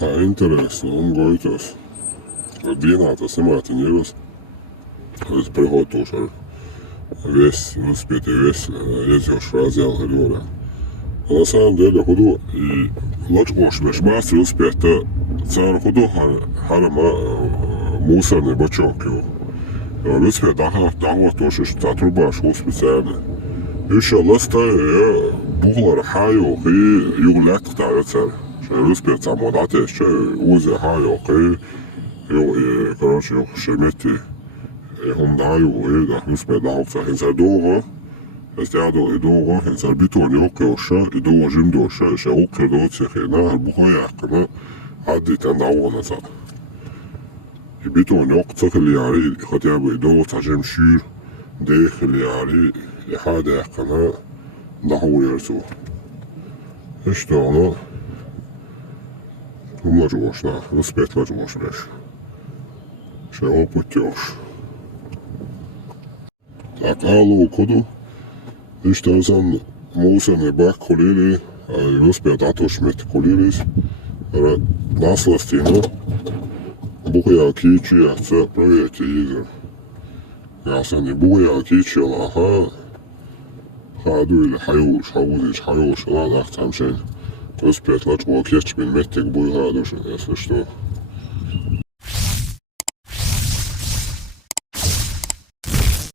Та інтересно, он говорить, двенадцать снимает нервус. Приход тоже весь, успетый весь, ездишь в раздел, говорят. А на самом деле худу и лучше уж мастер успеет, царь худу харама мусорный бачок его. Успеет дахват тоже, что трубаш успециальный. İnşallah staya buğuları hayok и юглят ставятся. Успеет сам вот аteş, узе hayok и короче yok шемети. Hon da jo da uspet da hopsa hensar doğru. Esta do doğru hensar biton yok yoksa doğru jim doğru şey okur da çekena bu koyakına aditen da ona sa. Biton yok çekiliyari hatta bu doğru tajem şür değiliyari hadi yakına daha uyarsı. İşte onu umacı boşna, respetmacı boşna. Şey oputyor. Так, алло, коду. İşte sen Musen'e bak kolili, uspjet atosmet kolilis. Naslastino. Buhja kiči, ja se provjeti izor. Ja sam i buhja kičila, hadu ili hajuš, hauzić, hajuš, ladak tam šen. Uspjet lačmo kječ min metek buj haduš, jesli što.